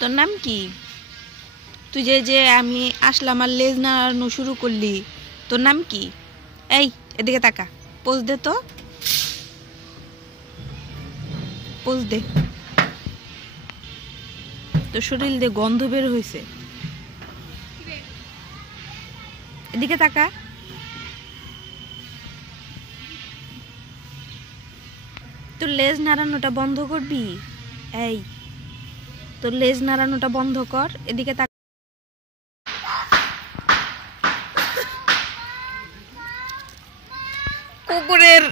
তোর নাম কি? তুই যে আমি আসলাম আর লেজ নাড়ানো শুরু করলি, তোর নাম কি? এই এদিকে তাকা, পোজ দে তো, পোজ দে। তোর শরীর দিয়ে গন্ধ বের হয়েছে, এদিকে তাকা। তোর লেজ নাড়ানোটা বন্ধ করবি? এই তোর লেজ নাড়ানোটা বন্ধ কর, এদিকে তাকা। কুকুরের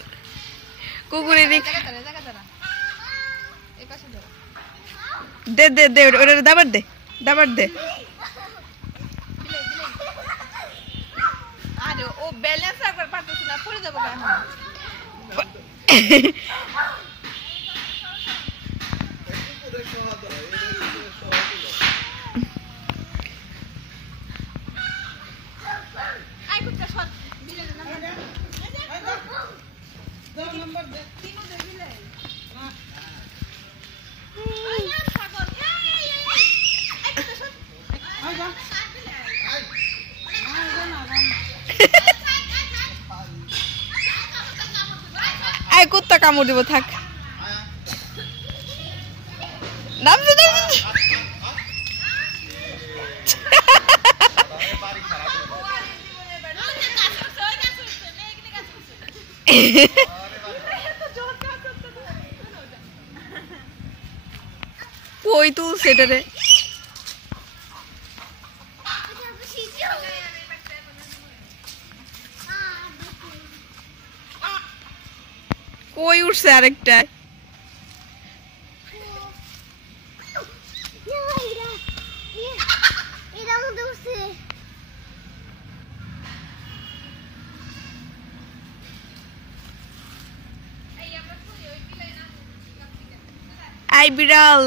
কুকুরের দে দে দে, ওটা দাবার দে, দাবার দে। আরে ও ব্যালেন্স রাখবার পারতেছ না, পড়ে যাবো কেন? আই কুত্তা সর দিলে না নাম্বার দে তিনও দে দিলে আই না পাগল আই কুত্তা সর আই যা আই কুত্তা কামড় দিব, থাক। নামছে নামছে। কই তুলছে এটা রে? কই উঠছে আরেকটা? আই বিড়াল।